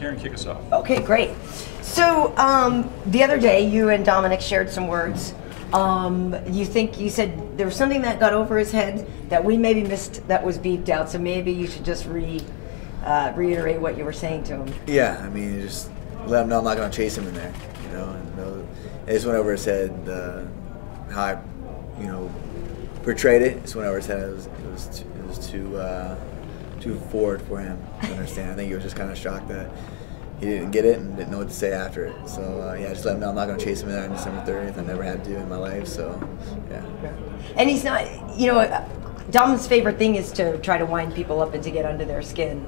Karyn, kick us off. Okay, great. So the other day, you and Dominick shared some words. You said there was something that got over his head that we maybe missed that was beeped out. So maybe you should just reiterate what you were saying to him. Yeah, I mean, just let him know I'm not going to chase him in there. You know, and it just went over his head. How I, portrayed it. It just went over his head. It was too forward for him to understand. I think he was just kind of shocked that he didn't get it and didn't know what to say after it. So yeah, just let him know I'm not going to chase him in there on December 30th. I never had to in my life. So yeah. And he's not. Dom's favorite thing is to try to wind people up and to get under their skin.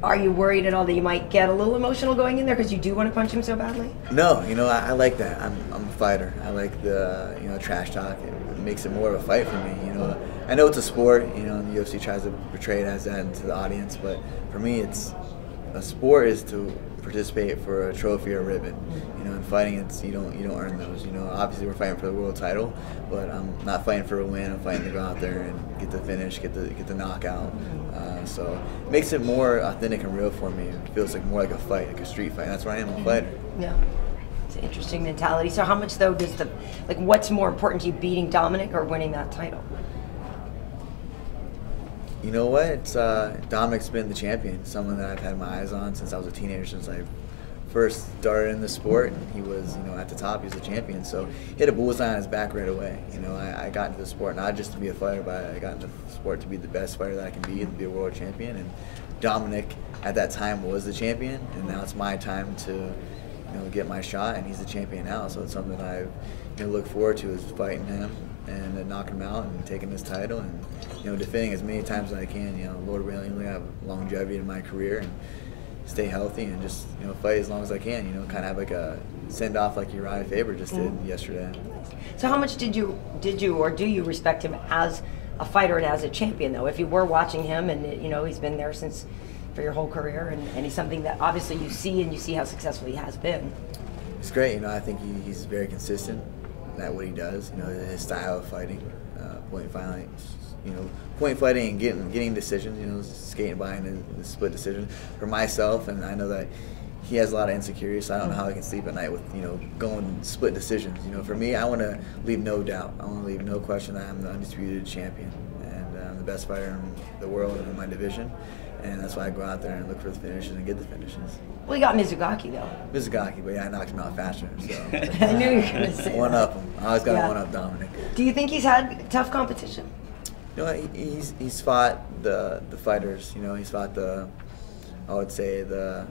Are you worried at all that you might get a little emotional going in there because you do want to punch him so badly? No, I like that. I'm a fighter. I like the trash talk. It makes it more of a fight for me. I know it's a sport. And the UFC tries to portray it as that into the audience, but for me, it's a sport is to participate for a trophy or a ribbon. In fighting, it's you don't earn those. Obviously we're fighting for the world title, but I'm not fighting for a win. I'm fighting to go out there and get the finish, get the knockout. So it makes it more authentic and real for me. It feels like more like a fight, like a street fight. That's where I am, a fighter. Yeah, it's an interesting mentality. So how much though does what's more important to you, beating Dominick or winning that title? You know what? It's Dominick's been the champion, someone that I've had my eyes on since I was a teenager, since I first started in the sport. And he was, at the top. He was the champion, so he had a bullseye on his back right away. I got into the sport not just to be a fighter, but I got into the sport to be the best fighter that I can be, and to be a world champion. And Dominick at that time was the champion, and now it's my time to, get my shot. And he's the champion now, so it's something I, look forward to is fighting him and knocking him out and taking this title and defending as many times as I can. Lord willing, I have longevity in my career and stay healthy and just fight as long as I can. Kind of have like a send off like Urijah Faber just did yesterday. So how much did you or do you respect him as a fighter and as a champion though? If you were watching him and he's been there since for your whole career and he's something that obviously you see how successful he has been. It's great. I think he's very consistent at what he does. His style of fighting, point fighting and getting decisions. Skating by in the split decision for myself, and I know that he has a lot of insecurities. So I don't know how I can sleep at night with going split decisions. For me, I want to leave no doubt. I want to leave no question that I'm the undisputed champion and I'm the best fighter in the world in my division. And that's why I go out there and look for the finishes and get the finishes. Well, you got Mizugaki though. Mizugaki, but yeah, I knocked him out faster. So I knew you were going to say one up him. I always got to one up Dominick. Do you think he's had tough competition? He's fought the fighters. He's fought I would say the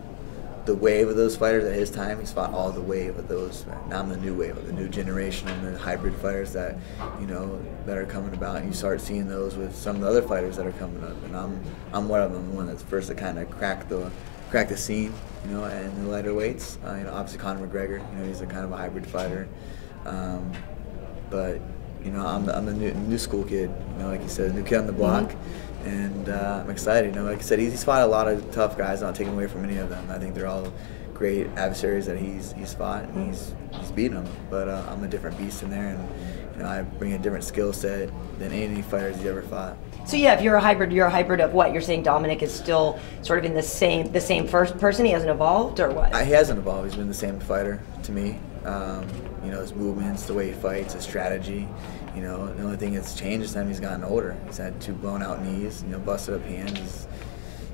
wave of those fighters at his time. He's fought all the wave of those. Now I'm the new wave, the new generation, and the hybrid fighters that that are coming about. And you start seeing those with some of the other fighters that are coming up, and I'm one of them, the one that's first to kind of crack the scene, and the lighter weights. Obviously Conor McGregor, he's a kind of a hybrid fighter, but I'm the new school kid, like you said, new kid on the block. And I'm excited. Like I said, he's fought a lot of tough guys. Not taking away from any of them. I think they're all great adversaries that he's fought, and he's beaten them. But I'm a different beast in there, and I bring a different skill set than any fighters he's ever fought. So yeah, if you're a hybrid of what? You're saying Dominick is still sort of in the same first person. He hasn't evolved, or what? He hasn't evolved. He's been the same fighter to me. His movements, the way he fights, his strategy. The only thing that's changed is that he's gotten older. He's had 2 blown out knees, busted up hands.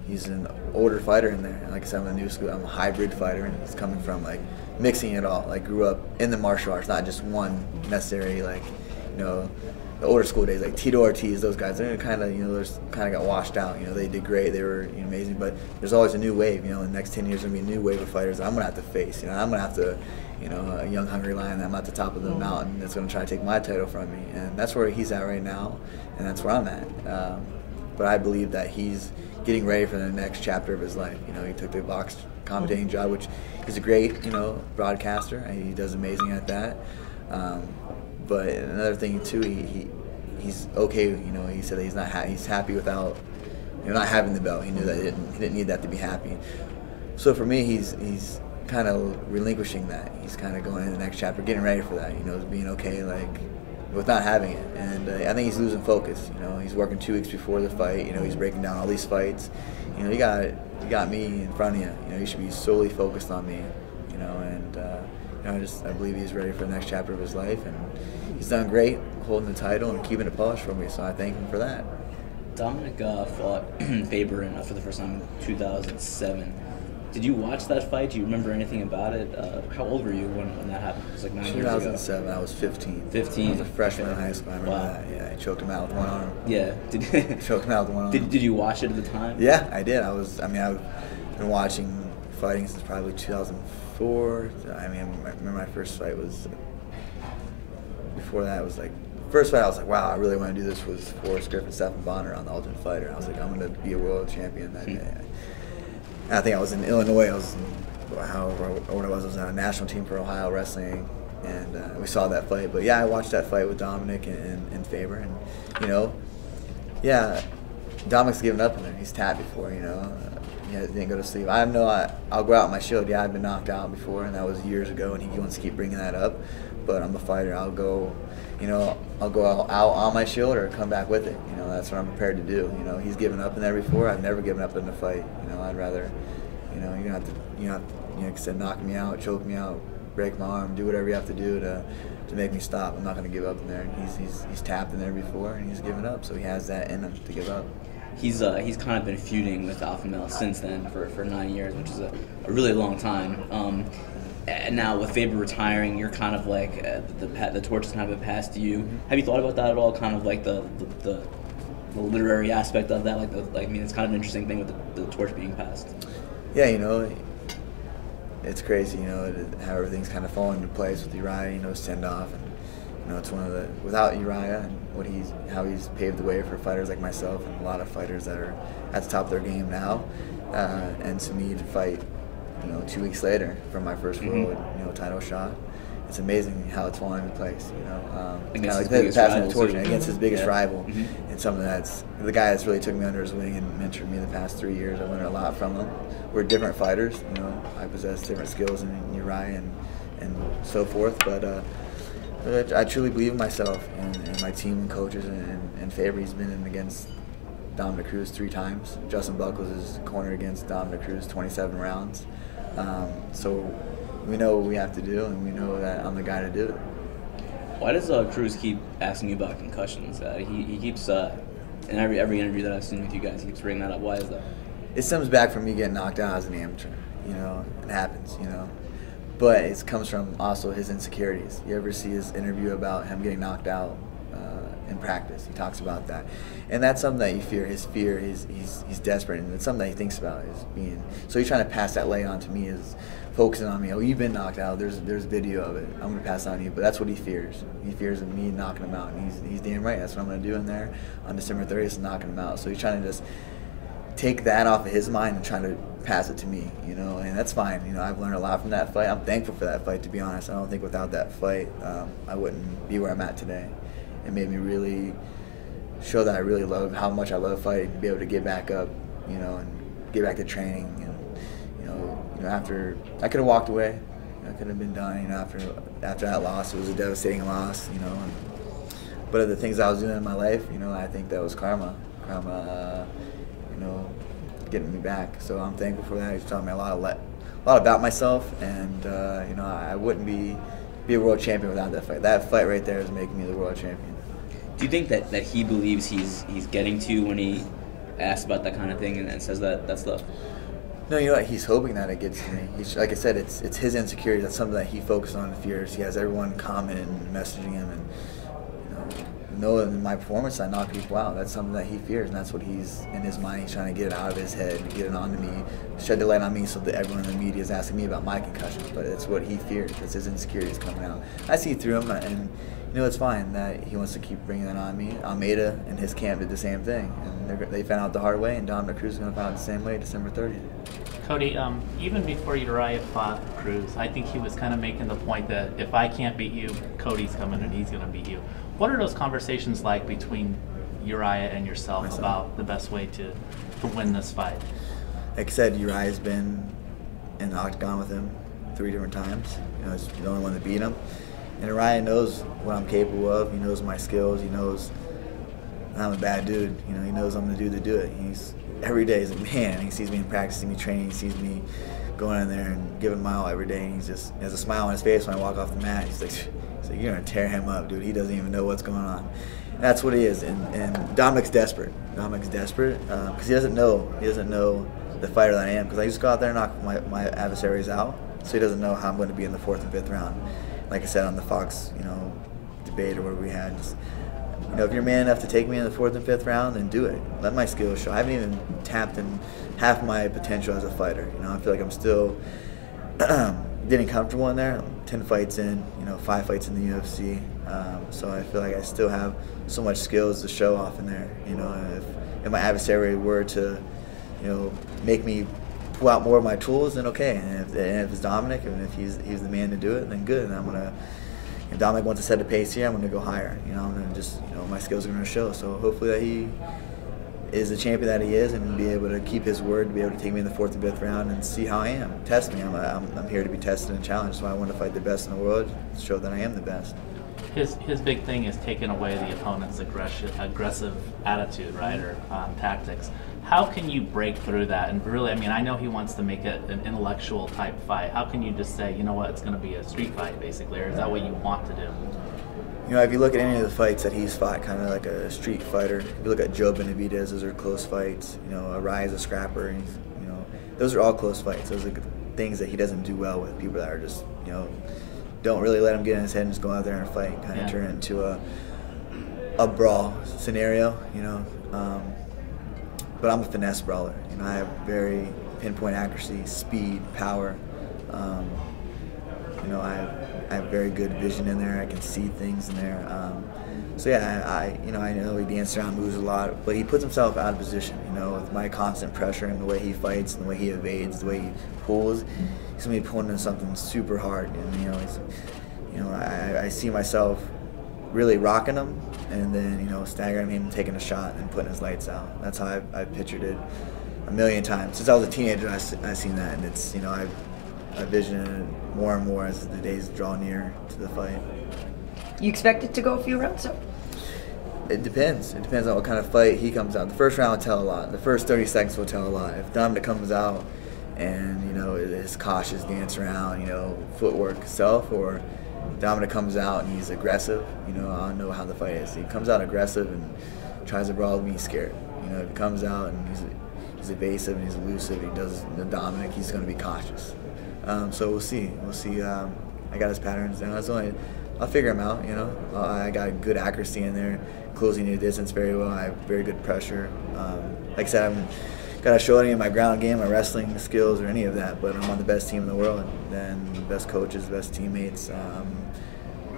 He's an older fighter in there. And like I said, I'm a new school. I'm a hybrid fighter, and he's coming from mixing it all. Grew up in the martial arts, not just one necessarily. The older school days, like Tito Ortiz, those guys. They're kind of got washed out. They did great. They were amazing. But there's always a new wave. In the next 10 years, there's gonna be a new wave of fighters that I'm gonna have to face. I'm gonna have to. A young hungry lion. I'm at the top of the mountain that's going to try to take my title from me, and that's where he's at right now, and that's where I'm at. But I believe that he's getting ready for the next chapter of his life. He took the box commentating job, which is a great, broadcaster, and he does amazing at that. But another thing too, he's okay. He said that he's happy without not having the belt. He knew that he didn't need that to be happy. So for me, he's kind of relinquishing that. He's kind of going into the next chapter, getting ready for that. Being okay, with not having it. And I think he's losing focus. You know, he's working 2 weeks before the fight. You know, he's breaking down all these fights. You know, you got me in front of you. You know, you should be solely focused on me. You know, and you know, I believe he's ready for the next chapter of his life, and he's done great holding the title and keeping it polished for me. So I thank him for that. Dominick fought Faber for the first time in 2007. Did you watch that fight? Do you remember anything about it? How old were you when that happened? It was like 9 years ago. 2007, I was 15. 15. I was a freshman in high school. I remember Wow. that. Yeah, I choked him out with one arm. Yeah. Choked him out with one arm. Did you watch it at the time? Yeah, I did. I've been watching fighting since probably 2004. I mean, I remember my first fight was, before that, it was like, first fight I was like, wow, I really want to do this, was Forrest Griffin, Stephen Bonner on the Ultimate Fighter. I was like, I'm going to be a world champion that day. And I think I was in Illinois. I was, however old I was on a national team for Ohio Wrestling, and we saw that fight. But yeah, I watched that fight with Dominick and Faber, and you know, yeah, Dominick's given up in there. He's tapped before, you know. He didn't go to sleep. I'll go out on my shield. Yeah, I've been knocked out before, and that was years ago, and he wants to keep bringing that up. But I'm a fighter. I'll go out on my shoulder or come back with it. You know, that's what I'm prepared to do. You know, he's given up in there before. I've never given up in a fight. You know, I'd rather, you know, you're gonna have to, like I said, knock me out, choke me out, break my arm, do whatever you have to do to make me stop. I'm not gonna give up in there. And he's tapped in there before, and he's given up, so he has that in him to give up. He's kind of been feuding with Alpha Male since then for 9 years, which is a really long time. And now with Faber retiring, you're kind of like the torch has kind of been passed to you. Have you thought about that at all? Kind of like the literary aspect of that, I mean, it's kind of an interesting thing with the torch being passed. Yeah, you know, it's crazy, you know, how everything's kind of fallen into place with Urijah, you know, send off, and you know, it's one of the, without Urijah and how he's paved the way for fighters like myself and a lot of fighters that are at the top of their game now, and to me to fight, you know, 2 weeks later from my first world, you know, title shot. It's amazing how it's fallen into place, you know. Against his like biggest passing rival, the torch too. against his biggest Yeah. rival, and something that's the guy that's really took me under his wing and mentored me the past 3 years. I learned a lot from him. We're different fighters, you know. I possess different skills in Urijah and so forth, but I truly believe in myself and my team and coaches and Faber. He's been in against Dominick Cruz 3 times. Justin Buckles is cornered against Dominick Cruz 27 rounds. So we know what we have to do, and we know that I'm the guy to do it. Why does Cruz keep asking you about concussions? He keeps in every interview that I've seen with you guys, he keeps bringing that up. Why is that? It stems back from me getting knocked out as an amateur. You know, it happens. You know, but it comes from also his insecurities. You ever see his interview about him getting knocked out in practice? He talks about that, and that's something that you fear. His fear, he's desperate, and it's something that he thinks about is being. So he's trying to pass that lay on to me, is focusing on me. Oh, you've been knocked out. There's video of it. I'm gonna pass it on to you. But that's what he fears. He fears of me knocking him out, and he's damn right. That's what I'm gonna do in there on December 30th, is knocking him out. So he's trying to just take that off of his mind and trying to pass it to me, you know, and that's fine. You know, I've learned a lot from that fight. I'm thankful for that fight, to be honest. I don't think without that fight, I wouldn't be where I'm at today. It made me really show that I really love how much I love fighting, be able to get back up, you know, and get back to training. And you know, after I could have walked away, I could have been done. You know, after that loss, it was a devastating loss. You know, but of the things I was doing in my life, you know, I think that was karma. You know, getting me back. So I'm thankful for that. He's taught me a lot about myself, and you know, I wouldn't be a world champion without that fight. That fight right there is making me the world champion. Do you think that he believes he's getting to when he asks about that kind of thing and says that stuff? No, you know what? He's hoping that it gets to me. He's, like I said, it's his insecurity. That's something that he focuses on and fears. He has everyone commenting and messaging him, and you know in my performance I knock people out. That's something that he fears, and that's what he's in his mind. He's trying to get it out of his head and get it onto me, shed the light on me, so that everyone in the media is asking me about my concussions. But it's what he fears. It's his insecurities coming out. I see through him, and you know, it's fine that he wants to keep bringing that on me. Almeida and his camp did the same thing, and they found out the hard way, and Dominick Cruz is going to find out the same way December 30th. Cody, even before Urijah fought Cruz, I think he was kind of making the point that if I can't beat you, Cody's coming and he's going to beat you. What are those conversations like between Urijah and yourself about the best way to win this fight? Like I said, Uriah's been in the octagon with him 3 different times. You know, he's the only one that beat him. And Urijah knows what I'm capable of. He knows my skills. He knows I'm a bad dude. You know, he knows I'm the dude to do it. Every day he's like, man, he sees me in practice, sees me training, he sees me going in there and giving my all every day. And he has a smile on his face when I walk off the mat. He's like, you're gonna tear him up, dude. He doesn't even know what's going on. And that's what he is. And Dominick's desperate. Dominick's desperate because he doesn't know. He doesn't know the fighter that I am, because I just go out there and knock my adversaries out. So he doesn't know how I'm going to be in the 4th and 5th round. Like I said on the Fox, debate or whatever we had. Just, if you're man enough to take me in the 4th and 5th round, then do it. Let my skills show. I haven't even tapped in half my potential as a fighter. I feel like I'm still getting comfortable in there. 10 fights in, 5 fights in the UFC. So I feel like I still have so much skills to show off in there. If my adversary were to, make me pull out more of my tools, then okay. And if it's Dominick, and if he's the man to do it, then good. And if Dominick wants to set a pace here, I'm gonna go higher. I'm gonna just, my skills are gonna show. So hopefully that he is the champion that he is, and be able to keep his word, to be able to take me in the 4th and 5th round and see how I am. Test me. I'm here to be tested and challenged. So I want to fight the best in the world, to show that I am the best. His big thing is taking away the opponent's aggressive attitude, right, or tactics. How can you break through that? And really, I know he wants to make it an intellectual type fight. How can you just say, you know what, it's going to be a street fight, basically, or is that what you want to do? If you look at any of the fights that he's fought, kind of like a street fighter. If you look at Joe Benavidez, those are close fights. Urijah's a scrapper. And those are all close fights. Those are things that he doesn't do well with. People that are just, don't really let him get in his head and just go out there and fight, kind of turn it into a brawl scenario, But I'm a finesse brawler. I have very pinpoint accuracy, speed, power. I have very good vision in there. I can see things in there. So yeah, I know he dances around, moves a lot, but he puts himself out of position. With my constant pressure and the way he fights and the way he evades, the way he pulls, he's gonna be pulling into something super hard. And I see myself really rocking him, and then staggering him, taking a shot, and putting his lights out. That's how I've pictured it a million times since I was a teenager. I've seen that, and it's I vision it more and more as the days draw near to the fight. You expect it to go a few rounds, though? It depends. It depends on what kind of fight he comes out. The first round will tell a lot. The first 30 seconds will tell a lot. If Dominick comes out and his cautious dance around, footwork itself, or Dominick comes out and he's aggressive, I'll know how the fight is. If he comes out aggressive and tries to brawl with me, he's scared. If he comes out and he's evasive and he's elusive, he does the Dominick, he's going to be cautious. So we'll see. I got his patterns down. I'll figure him out. I got good accuracy in there, closing the distance very well. I have very good pressure. Like I said, I haven't got to show any of my ground game, my wrestling skills, or any of that. But I'm on the best team in the world, and the best coaches, the best teammates.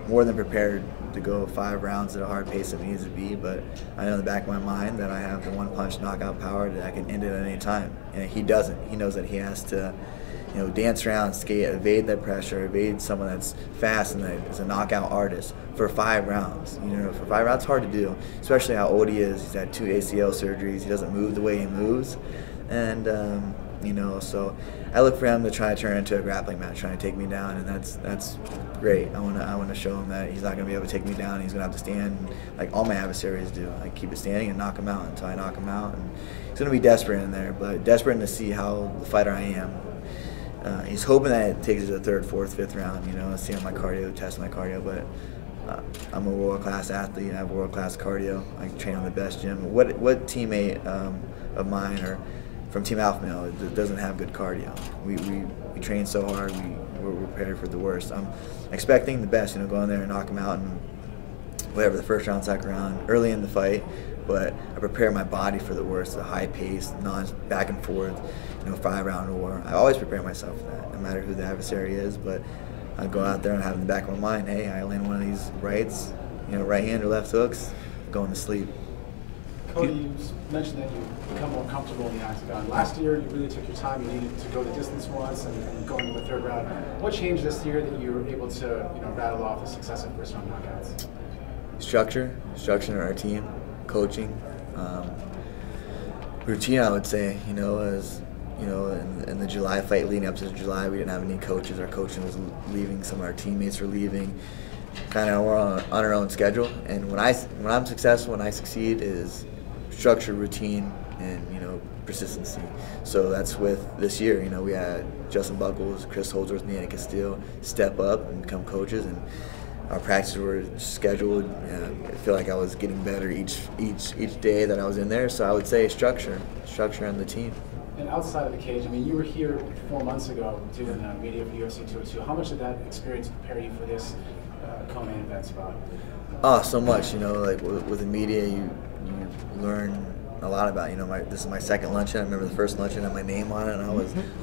More than prepared to go 5 rounds at a hard pace if it needs to be. But I know in the back of my mind that I have the one-punch knockout power that I can end it at any time. And he doesn't. He knows that he has to, dance around, skate, evade that pressure, evade someone that's fast and that is a knockout artist for 5 rounds. For 5 rounds, it's hard to do, especially how old he is. He's had 2 ACL surgeries. He doesn't move the way he moves, and so I look for him to try to turn it into a grappling match, trying to take me down, and that's great. I want to show him that he's not going to be able to take me down. He's going to have to stand like all my adversaries do. I keep it standing and knock him out until I knock him out. And he's going to be desperate in there, but desperate to see how the fighter I am. He's hoping that it takes it to the 3rd, 4th, 5th round, see on my cardio, test my cardio, but I'm a world-class athlete. I have world-class cardio. I train on the best gym. What teammate of mine or from Team Alpha Male doesn't have good cardio? We train so hard, we're prepared for the worst. I'm expecting the best, go in there and knock him out and whatever, the first round, second round, early in the fight, but I prepare my body for the worst, the high pace, back and forth, 5-round war. I always prepare myself for that, no matter who the adversary is, but I go out there and have in the back of my mind, hey, I land one of these rights, right hand or left hooks, going to sleep. Cody, you mentioned that you become more comfortable in the octagon. Last year, you really took your time. You needed to go the distance once and going to the 3rd round. What changed this year that you were able to rattle off the successive first-round knockouts? Structure in our team, coaching, routine, I would say, as in the July fight leading up to July, we didn't have any coaches. Our coaching was leaving. Some of our teammates were leaving. kind of on our own schedule. And when I'm successful, when I succeed, is structure, routine, and persistency. So that's with this year. We had Justin Buckles, Chris Holdsworth, Nina Castile step up and become coaches, and our practices were scheduled. I feel like I was getting better each day that I was in there. So I would say structure on the team. And outside of the cage, I mean, you were here 4 months ago doing media for UFC 202. How much did that experience prepare you for this co-main event spot? Oh, so much. Like with the media, you learn a lot about. This is my second luncheon. I remember the first luncheon had my name on it, and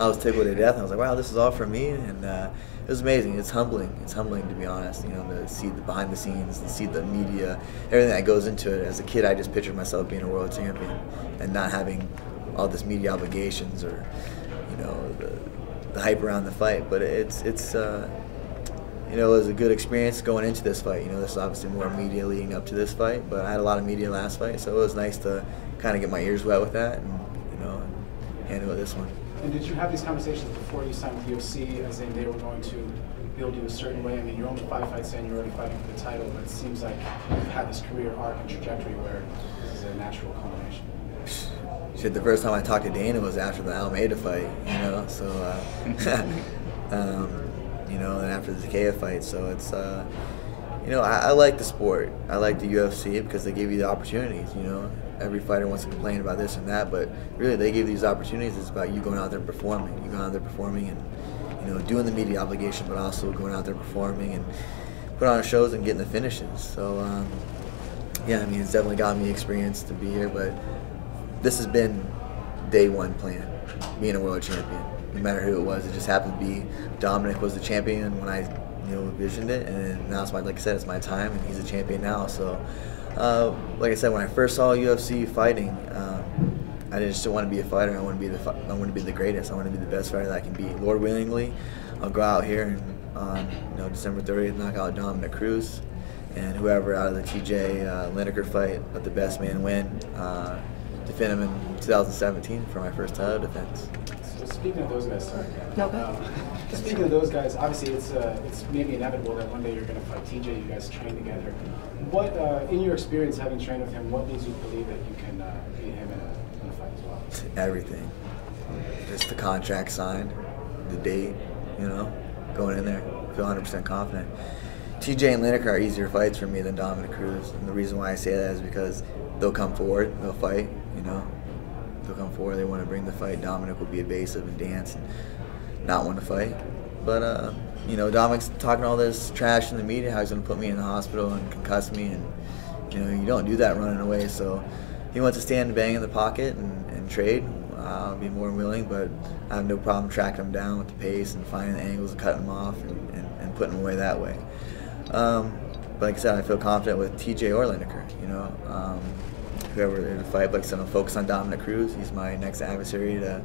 I was tickled to death. I was like, wow, this is all for me, and it was amazing. It's humbling. It's humbling, to be honest. To see the behind the scenes, to see the media, everything that goes into it. As a kid, I just pictured myself being a world champion and not having all this media obligations or the hype around the fight. But it was a good experience going into this fight. This is obviously more media leading up to this fight, but I had a lot of media last fight, so it was nice to kind of get my ears wet with that and handle this one. And did you have these conversations before you signed with UFC, as in they were going to build you a certain way? I mean, you're only 5 fights in, you're already fighting for the title, but it seems like you've had this career arc and trajectory where this is a natural culmination. Shit, the first time I talked to Dana was after the Almeida fight, so, and after the Takea fight, so it's, I like the sport. I like the UFC because they give you the opportunities, Every fighter wants to complain about this and that, but really they give these opportunities. It's about you going out there and performing. You going out there performing and, doing the media obligation, but also going out there performing and put on shows and getting the finishes. So, yeah, I mean, it's definitely gotten me experience to be here, but this has been day one plan, being a world champion. No matter who it was, it just happened to be Dominick was the champion when I, envisioned it, and now it's like I said, it's my time, and he's a champion now. So, like I said, when I first saw UFC fighting, I just didn't want to be a fighter. I want to be the greatest. I want to be the best fighter that I can be. Lord willingly, I'll go out here and on December 30th knock out Dominick Cruz, and whoever out of the TJ Lineker fight, let the best man win. Defend him in 2017 for my first title defense. So speaking of those guys, sorry. No. Speaking of those guys, obviously it's maybe inevitable that one day you're going to fight TJ. You guys train together. What, in your experience having trained with him, what leads you to believe that you can beat him in a fight as well? Everything. Just the contract signed, the date, going in there, feel 100% confident. TJ and Lineker are easier fights for me than Dominick Cruz, and the reason why I say that is because they'll come forward, they'll fight, they'll come forward, they want to bring the fight. Dominick will be evasive and dance and not want to fight. But, Dominick's talking all this trash in the media, how he's going to put me in the hospital and concuss me, and, you don't do that running away. So he wants to stand and bang in the pocket and trade. I'll be more than willing, but I have no problem tracking him down with the pace and finding the angles and cutting him off and putting him away that way. But like I said, I feel confident with TJ or Lineker, whoever they're to fight. Like I said, I'm focused on Dominick Cruz. He's my next adversary to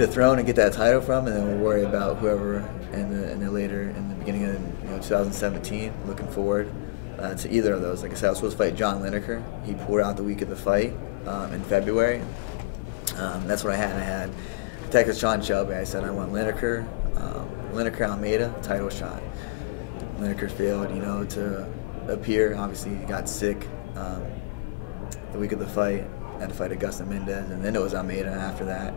the throne and get that title from, and then we'll worry about whoever in the beginning of 2017. Looking forward to either of those. Like I said, I was supposed to fight John Lineker. He pulled out the week of the fight in February. That's what I had. I texted Sean Shelby. I said I want Lineker Almeida title shot. Lineker failed, to appear. Obviously, he got sick the week of the fight. Had to fight Augusto Mendez, and then it was Almeida after that,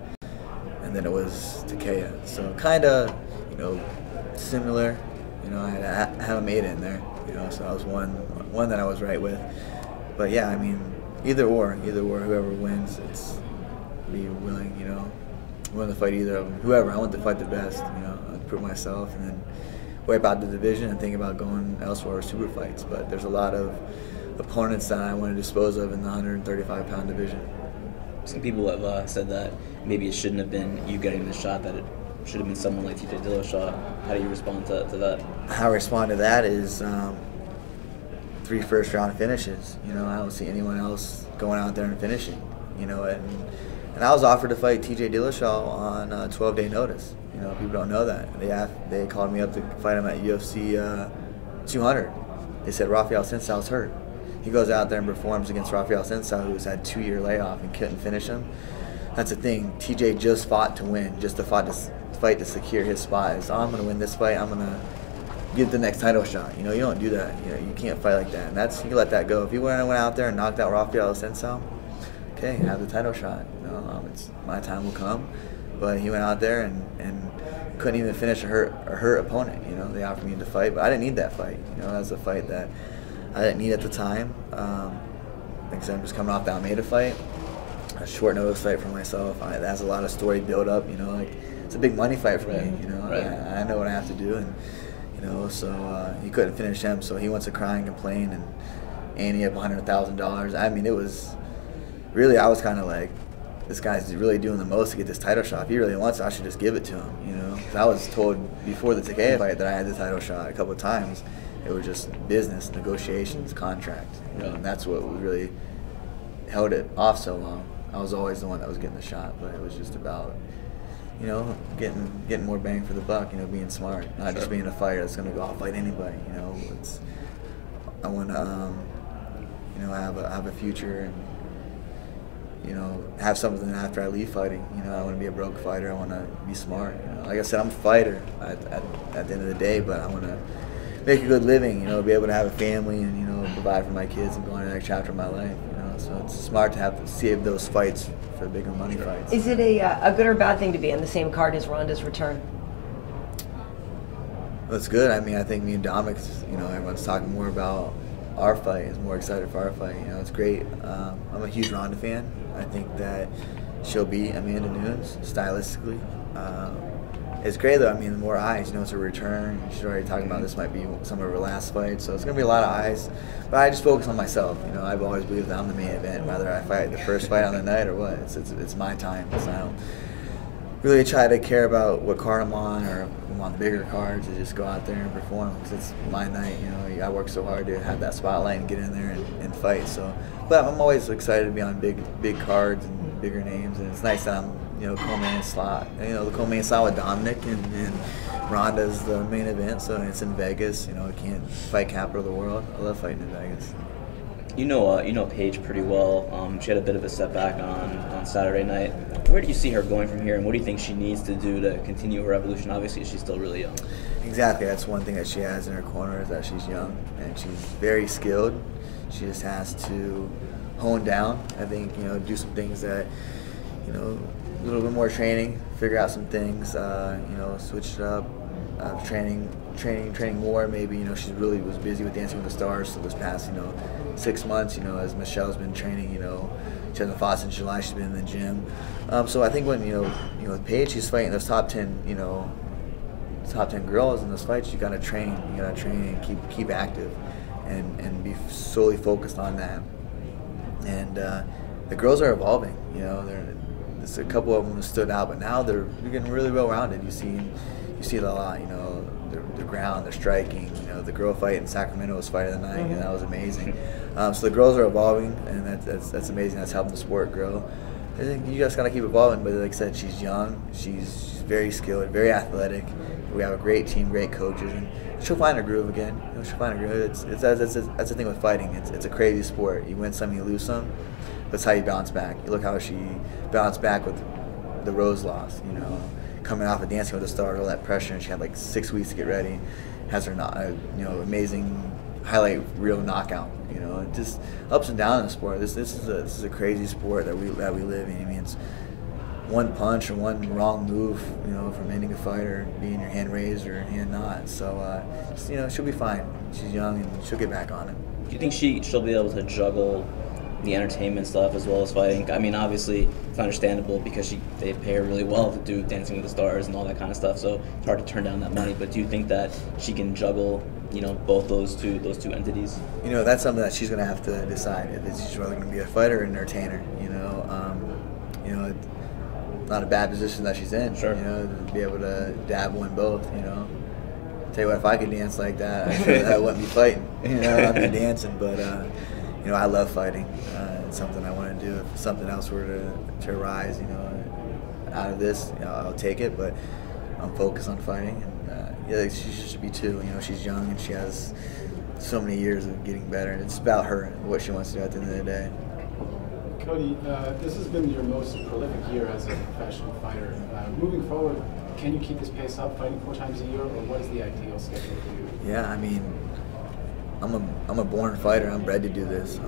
and then it was Takea. So kind of, similar. I had Almeida in there, so I was one that I was right with. But yeah, I mean, either or, whoever wins, it's be willing, willing to fight either of them. Whoever, I want to fight the best, prove myself, and then wipe out the division and think about going elsewhere or super fights. But there's a lot of opponents that I want to dispose of in the 135-pound division. Some people have said that maybe it shouldn't have been you getting the shot, that it should have been someone like TJ Dillashaw. How do you respond to that? How I respond to that is 3 first-round finishes. I don't see anyone else going out there and finishing. And I was offered to fight TJ Dillashaw on a 12-day notice. People don't know that. They called me up to fight him at UFC 200. They said Rafael Sensao's hurt. He goes out there and performs against Rafael Sensao, who's had 2-year layoff and couldn't finish him. That's the thing. TJ just fought to win, just to fight to secure his spot. So I'm going to win this fight. I'm going to get the next title shot. You know, you don't do that. You know, you can't fight like that. And that's, you let that go. If you went out there and knocked out Rafael Assunção, okay, have the title shot. You know, my time will come. But he went out there and couldn't even finish a hurt opponent. You know, they offered me to fight, but I didn't need that fight. You know, that was a fight that I didn't need at the time. Like I said, I'm just coming off the Almeida fight, a short notice fight for myself. That has a lot of story build up. You know, like it's a big money fight for me. You know, I know what I have to do, and you know, so he couldn't finish him, so he wants to cry and complain, and he had $100,000. I mean, it was really, I was kind of like, this guy's really doing the most to get this title shot. If he really wants it, I should just give it to him, you know. 'Cause I was told before the Takea fight that I had the title shot a couple of times. It was just business, negotiations, contract. You know, and that's what really held it off so long. I was always the one that was getting the shot, but it was just about, you know, getting more bang for the buck, you know, being smart, not just being a fighter that's going to go out and fight anybody, you know. I want to, you know, have a future and, you know, have something after I leave fighting. You know, I want to be a broke fighter. I want to be smart. You know, like I said, I'm a fighter at the end of the day, but I want to make a good living. You know, be able to have a family and, you know, provide for my kids and go on to the next chapter of my life. You know, so it's smart to have to save those fights for bigger money fights. Is it a good or bad thing to be on the same card as Ronda's return? Well, it's good. I mean, I think me and Dominick, you know, everyone's talking more about our fight, is more excited for our fight. You know, it's great. I'm a huge Ronda fan. I think that she'll beat Amanda Nunes stylistically. It's great though. I mean, the more eyes, you know, it's a return. She's already talking about this might be some of her last fights, so it's gonna be a lot of eyes. But I just focus on myself. You know, I've always believed that I'm the main event, whether I fight the first fight on the night or what. It's my time. So I don't really try to care about what card I'm on or if I'm on the bigger cards. I just go out there and perform because it's my night. You know, I work so hard to have that spotlight and get in there and fight. So, but I'm always excited to be on big cards and bigger names, and it's nice that I'm, you know, co-main slot. You know, the co-main slot with Dominick and Ronda's the main event, so it's in Vegas. You know, I can't fight capital of the world. I love fighting in Vegas. You know Paige pretty well. She had a bit of a setback on Saturday night. Where do you see her going from here, and what do you think she needs to do to continue her evolution? Obviously, she's still really young. Exactly. That's one thing that she has in her corner, is that she's young and she's very skilled. She just has to hone down. I think, you know, do some things that, you know, a little bit more training, figure out some things, you know, switch it up, training more. Maybe, you know, she really was busy with Dancing with the Stars, so this past, you know, 6 months, you know, as Michelle's been training, you know, she hasn't fought since July. She's been in the gym. So I think when, you know, with Paige, she's fighting those top 10, you know, top 10 girls in those fights. You gotta train. You gotta train and keep active, and be solely focused on that. And the girls are evolving. You know, there's a couple of them that stood out, but now they're getting really well rounded. You see it a lot. You know, the ground, they're striking. You know, the girl fight in Sacramento was fight of the night, and that was amazing. So the girls are evolving, and that's amazing. That's helping the sport grow. I think you just gotta keep evolving. But like I said, she's young. She's very skilled, very athletic. We have a great team, great coaches, and she'll find her groove again. You know, she'll find her groove. That's the thing with fighting. It's a crazy sport. You win some, you lose some. That's how you bounce back. You look how she bounced back with the Rose loss. You know, coming off of Dancing with the Stars, all that pressure, and she had like 6 weeks to get ready. Has her, you know, amazing highlight reel knockout. You know, just ups and downs in the sport. This is a crazy sport that we live in. I mean, it's one punch or one wrong move, you know, from ending a fight or being your hand raised or hand not. So, you know, she'll be fine. She's young and she'll get back on it. Do you think she'll be able to juggle the entertainment stuff as well as fighting? I mean, obviously it's understandable because they pay her really well to do Dancing with the Stars and all that kind of stuff, so it's hard to turn down that money. But do you think that she can juggle, you know, both those two entities? You know, that's something that she's gonna have to decide if she's really gonna be a fighter or an entertainer. You know, not a bad position that she's in. Sure. You know, to be able to dabble in both. You know, tell you what, if I could dance like that, I'm sure that I wouldn't be fighting. You know, I'd be dancing, but. You know, I love fighting. It's something I want to do. If something else were to arise, you know, out of this, you know, I'll take it. But I'm focused on fighting, and yeah, she should be too. You know, she's young and she has so many years of getting better, and it's about her and what she wants to do at the end of the day. Cody, this has been your most prolific year as a professional fighter. Moving forward, can you keep this pace up, fighting 4 times a year, or what is the ideal schedule for you? Yeah, I mean, I'm a born fighter. I'm bred to do this.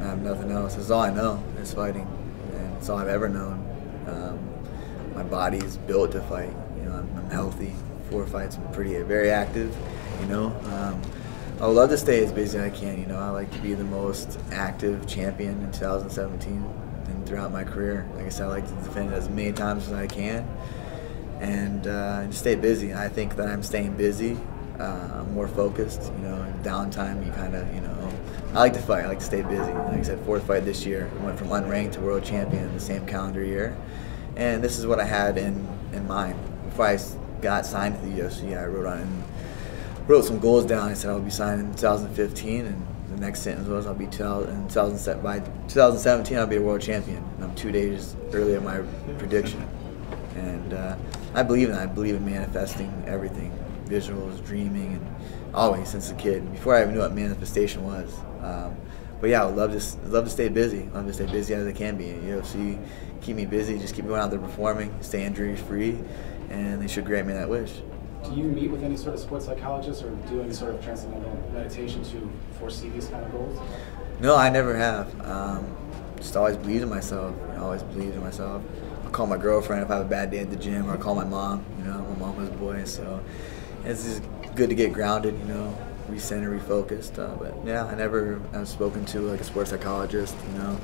I have nothing else. This is all I know is fighting, and it's all I've ever known. My body's built to fight. You know, I'm healthy. 4 fights, I'm very active. You know, I would love to stay as busy as I can. You know, I like to be the most active champion in 2017 and throughout my career. Like I said, I like to defend it as many times as I can, and just stay busy. I think that I'm staying busy. I'm more focused. You know, in downtime, you kind of, you know, I like to fight. I like to stay busy. Like I said, 4th fight this year. I went from unranked to world champion in the same calendar year, and this is what I had in mind before I got signed to the UFC. I wrote some goals down. I said I'll be signed in 2015, and the next sentence was by 2017 I'll be a world champion. And I'm 2 days early of my prediction, and I believe in that. I believe in manifesting everything, visuals, dreaming, and always since a kid, before I even knew what manifestation was. But yeah, I would love to stay busy. Love to stay busy as I can be. UFC keep me busy, just keep going out there performing, stay injury free, and they should grant me that wish. Do you meet with any sort of sports psychologist or do any sort of transcendental meditation to foresee these kind of goals? No, I never have. Just always believed in myself. Always believed in myself. I'll call my girlfriend if I have a bad day at the gym, or I'll call my mom. You know, my mom was a boy, so it's just good to get grounded. You know, recenter, refocused. But yeah, I've spoken to like a sports psychologist. You know,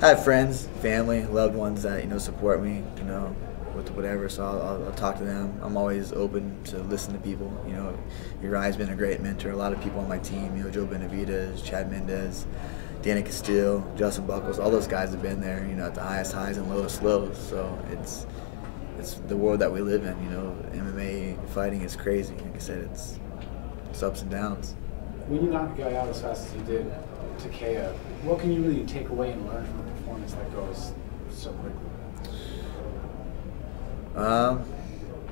I have friends, family, loved ones that, you know, support me. You know, with whatever, so I'll talk to them. I'm always open to listen to people. You know, Urijah's been a great mentor. A lot of people on my team, you know, Joe Benavidez, Chad Mendez, Danny Castile, Justin Buckles, all those guys have been there, you know, at the highest highs and lowest lows. So it's the world that we live in. You know, MMA fighting is crazy. Like I said, it's ups and downs. When you knock a guy out as fast as you did to KO, what can you really take away and learn from a performance that goes so quickly?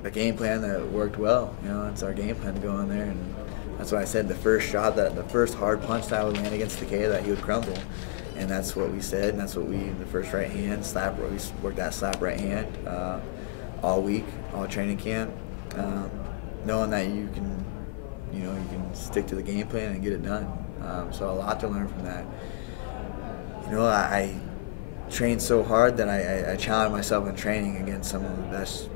The game plan that worked well. You know, it's our game plan to go in there, and that's why I said the first hard punch that I would land against Takeda, that he would crumble, and that's what we said, and that's what the first right hand slap, we worked that slap right hand all week, all training camp, knowing that you can stick to the game plan and get it done. So a lot to learn from that. You know, I trained so hard that I challenge myself in training against some of the best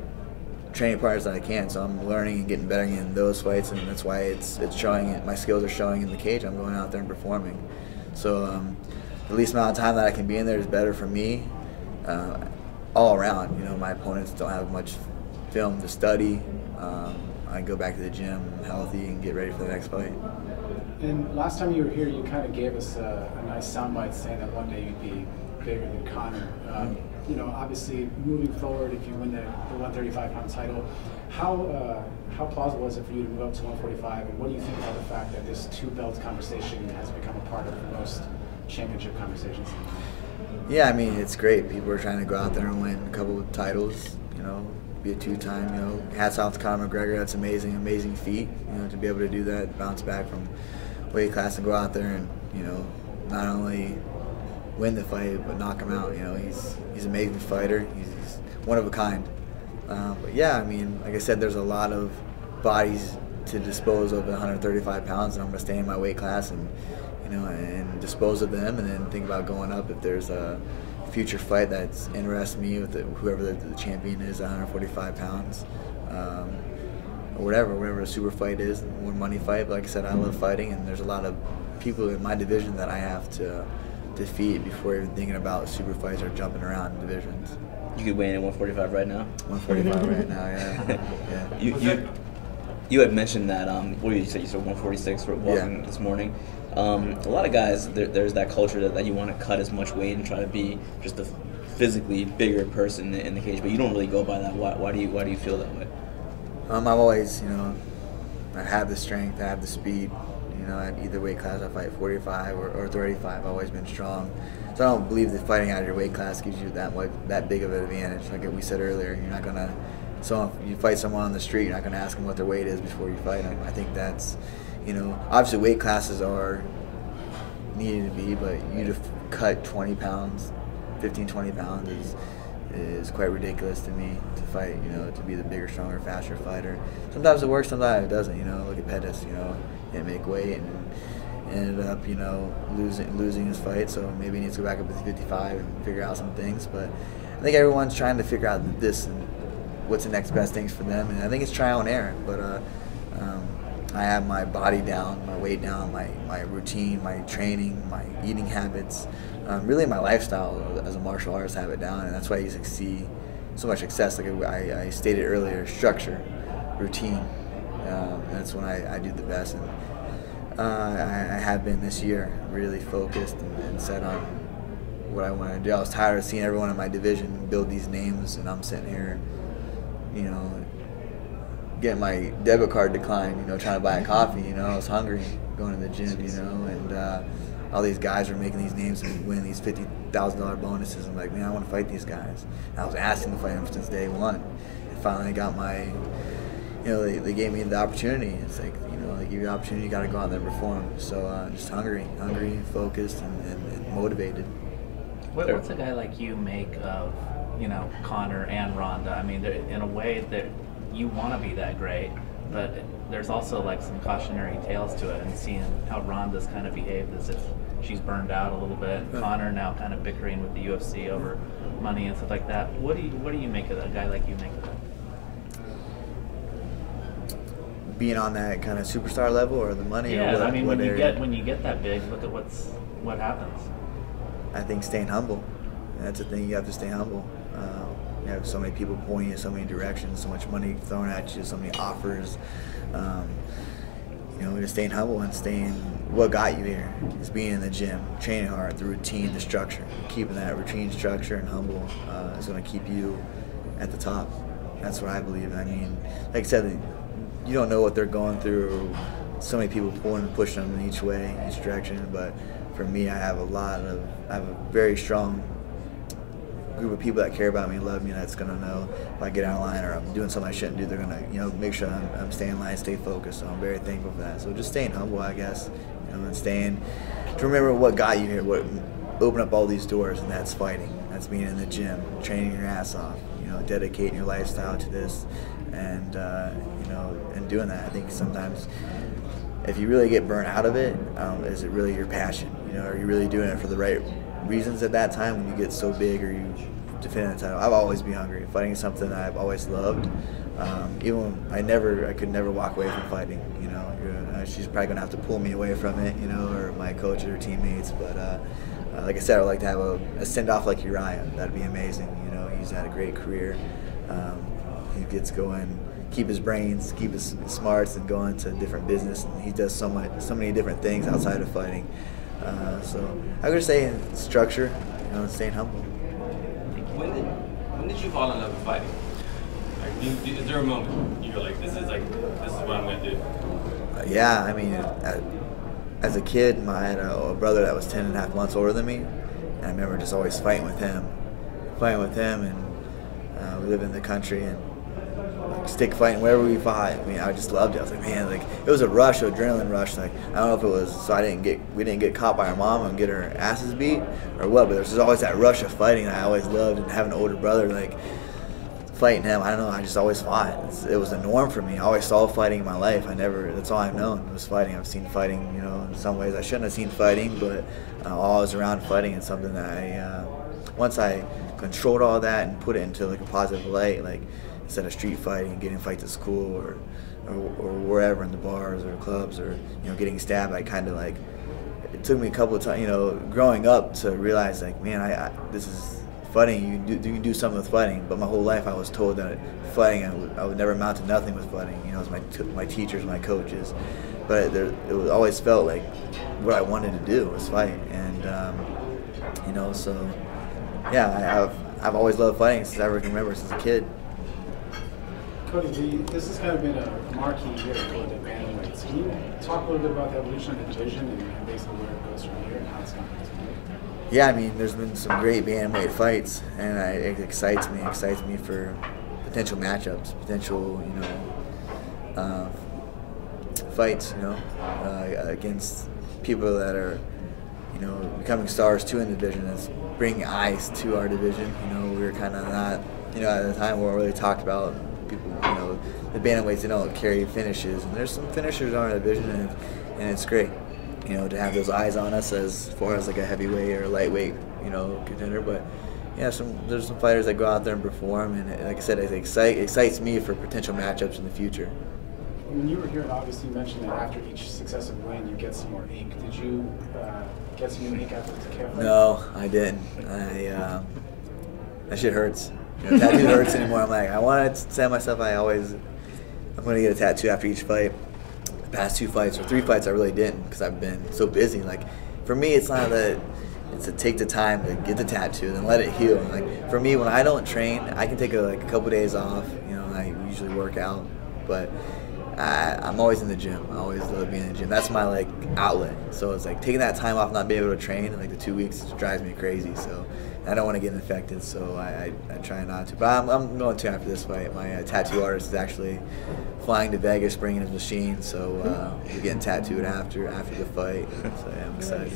training partners that I can. So I'm learning and getting better in those fights, and that's why it's showing. My skills are showing in the cage. I'm going out there and performing. So the least amount of time that I can be in there is better for me, all around. You know, my opponents don't have much film to study. I can go back to the gym healthy and get ready for the next fight. And last time you were here, you kind of gave us a nice soundbite saying that one day you'd be bigger than Conor. You know, obviously, moving forward, if you win the 135-pound title, how plausible is it for you to move up to 145? And what do you think about the fact that this 2-belt conversation has become a part of most championship conversations? Yeah, I mean, it's great. People are trying to go out there and win a couple of titles. You know, be a 2-time. You know, hats off to Conor McGregor. That's amazing, amazing feat. You know, to be able to do that, bounce back from weight class and go out there and, you know, not only win the fight but knock him out. You know, he's an amazing fighter. He's one of a kind. But yeah, I mean, like I said, there's a lot of bodies to dispose of at 135 pounds, and I'm gonna stay in my weight class and, you know, and dispose of them, and then think about going up if there's a future fight that's interests me with whoever the champion is at 145 pounds. Or whatever a super fight is, more money fight. But like I said, I love fighting, and there's a lot of people in my division that I have to defeat before even thinking about super fights or jumping around divisions. You could weigh in at 145 right now? 145 right now, yeah. You had mentioned that, what did you say? You said 146 for walking this morning. A lot of guys, there's that culture that you want to cut as much weight and try to be just a physically bigger person in the cage, but you don't really go by that. Why do you feel that way? I've always, you know, I have the strength, I have the speed. You know, at either weight class, I fight 45 or 35. I've always been strong. So I don't believe that fighting out of your weight class gives you that big of an advantage. Like we said earlier, you're not gonna. So if you fight someone on the street, you're not gonna ask them what their weight is before you fight them. I think that's, you know, obviously weight classes are needed to be, but you to cut 20 pounds, 15, 20 pounds is, is quite ridiculous to me to fight, to be the bigger, stronger, faster fighter. Sometimes it works, sometimes it doesn't, Look at Pettis, didn't make weight and ended up, losing his fight, so maybe he needs to go back up to 55 and figure out some things. But I think everyone's trying to figure out this and what's the next best things for them, and I think it's trial and error. But I have my body down, my weight down, my routine, my training, my eating habits, really my lifestyle as a martial artist have it down, and that's why you see so much success. Like I stated earlier, structure, routine. That's when I do the best. And I have been this year really focused and set on what I want to do. I was tired of seeing everyone in my division build these names, and I'm sitting here, getting my debit card declined, trying to buy a coffee, I was hungry, going to the gym, and all these guys are making these names and winning these $50,000 bonuses. I'm like, man, I want to fight these guys. And I was asking to fight them since day one. And finally got my, they gave me the opportunity. It's like, they give you the opportunity, you got to go out there and perform. So just hungry, focused, and motivated. What's a guy like you make of, Conor and Ronda? I mean, in a way that you want to be that great, but there's also like some cautionary tales to it, and seeing how Ronda's kind of behaved as if she's burned out a little bit. Right. Conor now kind of bickering with the UFC over money and stuff like that. What do you make of that? A guy like you make of that? Being on that kind of superstar level, or the money? Yeah, or I mean, when you get that big, look at what happens. I think staying humble. That's the thing. You have to stay humble. You have so many people pointing in so many directions, so much money thrown at you, so many offers. Just staying humble and staying. What got you here is being in the gym, training hard, the routine, the structure. Keeping that routine, structure, and humble is going to keep you at the top. That's what I believe. I mean, like I said, you don't know what they're going through. So many people pulling and pushing them in each way, each direction. But for me, I have a very strong group of people that care about me and love me, that's gonna know if I get out of line or I'm doing something I shouldn't do, they're gonna make sure I'm staying in line, stay focused. So I'm very thankful for that. So just staying humble, I guess, and staying to remember what got you here, what opened up all these doors, and that's fighting. That's being in the gym, training your ass off, dedicating your lifestyle to this, and and doing that. I think sometimes if you really get burnt out of it, is it really your passion? Are you really doing it for the right reasons at that time when you get so big or you defend the title? I've always been hungry. Fighting is something that I've always loved. Even when I could never walk away from fighting. She's probably gonna have to pull me away from it, or my coach or teammates. But like I said, I'd like to have a send off like Urijah. That'd be amazing. He's had a great career. He gets going, keep his brains, keep his smarts, and go into different business. And he does so many different things outside of fighting. So I would say structure, staying humble. When did you fall in love with fighting? Like, is there a moment you're like, this is what I'm gonna do? Yeah, I mean, as a kid, I had a brother that was 10 and a half months older than me, and I remember just always fighting with him, and we lived in the country, and stick fighting wherever we fought. I mean, I just loved it. I was like, man, it was a rush, an adrenaline rush. Like, I don't know if it was so we didn't get caught by our mom and get our asses beat or what, but there's just always that rush of fighting that I always loved, and having an older brother, fighting him, I don't know, I just always fought. It was a norm for me. I always saw fighting in my life. That's all I've known was fighting. I've seen fighting, in some ways I shouldn't have seen fighting, but all I was around fighting, and something that once I controlled all that and put it into a positive light, instead of street fighting, getting fights at school or wherever in the bars or clubs or getting stabbed, I kind of it took me a couple of times, growing up to realize man, this is fighting. You can do something with fighting. But my whole life I was told that fighting I would never amount to nothing with fighting. It was my teachers, my coaches, but it was always felt like what I wanted to do was fight, and so yeah, I've always loved fighting since I can remember, since a kid. Cody, this has kind of been a marquee year for the Bantamweights. Can you talk a little bit about the evolution of the division and basically where it goes from here and how it's going to? Yeah, I mean, there's been some great Bantamweight fights, and it excites me for potential matchups, potential fights, against people that are you know, becoming stars too in the division is bringing eyes to our division. You know, we were kind of not, you know, at the time we weren't really talked about. People, you know, the bantamweights, they don't carry finishes, and there's some finishers on our division, and it's great, you know, to have those eyes on us as far as like a heavyweight or a lightweight, you know, contender. But yeah, there's some fighters that go out there and perform, and like I said, it excites me for potential matchups in the future. When you were here, obviously you mentioned that after each successive win, you get some more ink. Did you get some new ink after the calf fight? No, I didn't. That shit hurts. You know, tattoo hurts anymore. I'm like, I want to say to myself, I'm going to get a tattoo after each fight. The past 2 fights or 3 fights, I really didn't because I've been so busy. Like, for me, it's not that. It's to take the time to get the tattoo, then let it heal. Like, for me, when I don't train, I can take a couple days off. You know, I usually work out, but I'm always in the gym. I always love being in the gym. That's my like outlet. So it's like taking that time off, not being able to train in like the 2 weeks drives me crazy. So I don't want to get infected. So I try not to. But I'm going to after this fight. My tattoo artist is actually flying to Vegas, bringing his machine. So we're getting tattooed after the fight. So yeah, I'm excited.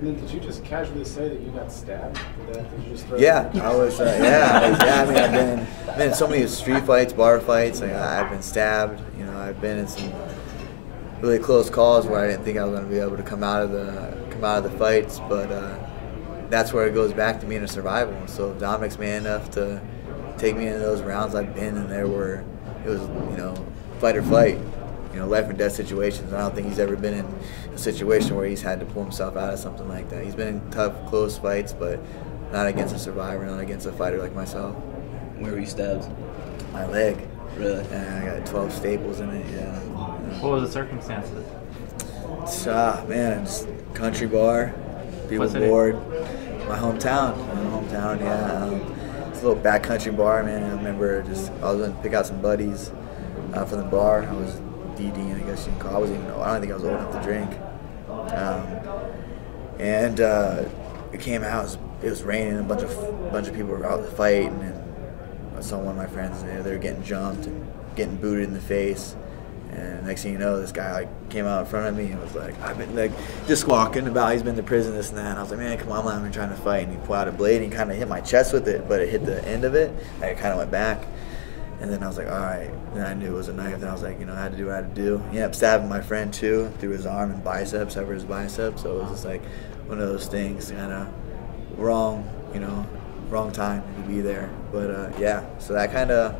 And then did you just casually say that you got stabbed? Did you just throw Yeah, I was. I mean, I've been in so many street fights, bar fights. Like, I've been stabbed. You know, I've been in some really close calls where I didn't think I was going to be able to come out of the fights. But that's where it goes back to being a survival. So if Dominick's man enough to take me into those rounds I've been in there where it was, you know, fight or flight. You know, life or death situations. I don't think he's ever been in a situation where he's had to pull himself out of something like that. He's been in tough, close fights, but not against a survivor, not against a fighter like myself. Where were you stabbed? My leg. Really? Yeah, I got 12 staples in it, yeah. What were the circumstances? It's, man, country bar, people bored. My hometown, yeah. It's a little backcountry bar, man. I remember I was going to pick out some buddies from the bar. I was DD, I guess you can call it. I don't think I was old enough to drink. And it came out. It was raining. A bunch of people were out fighting, and I saw one of my friends there. They were getting jumped and getting booted in the face. And next thing you know, this guy like came out in front of me and was like, "I've been like just squawking about he's been to prison, this and that." And I was like, "Man, come on, I've been trying to fight." And he pulled out a blade and he kind of hit my chest with it, but it hit the end of it. I kind of went back. And then I was like, all right. Then I knew it was a knife. Then I was like, you know, I had to do what I had to do. He ended up stabbing my friend, too, through his arm and biceps, severed his biceps. So it was just like one of those things, kind of wrong, you know, wrong time to be there. But, yeah, so that kind of,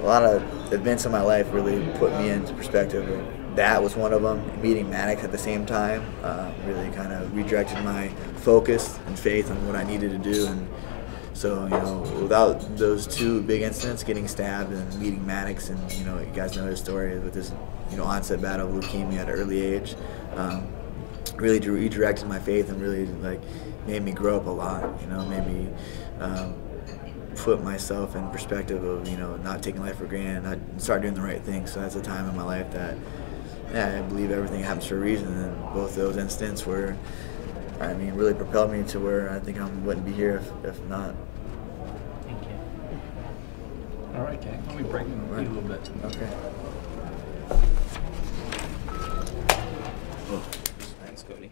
a lot of events in my life really put me into perspective. That was one of them. Meeting Maddox at the same time really kind of redirected my focus and faith on what I needed to do. And so, you know, without those 2 big incidents, getting stabbed and meeting Maddox, and, you know, you guys know his story with this, you know, onset battle of leukemia at an early age, really redirected my faith and really, like, made me grow up a lot, you know, made me put myself in perspective of, you know, not taking life for granted, not start doing the right thing. So that's a time in my life that, yeah, I believe everything happens for a reason, and both those incidents were, I mean, really propelled me to where I think I wouldn't be here if not. Thank you. All right, Kang. Let me break you a little bit. Okay. Oh, thanks, Cody.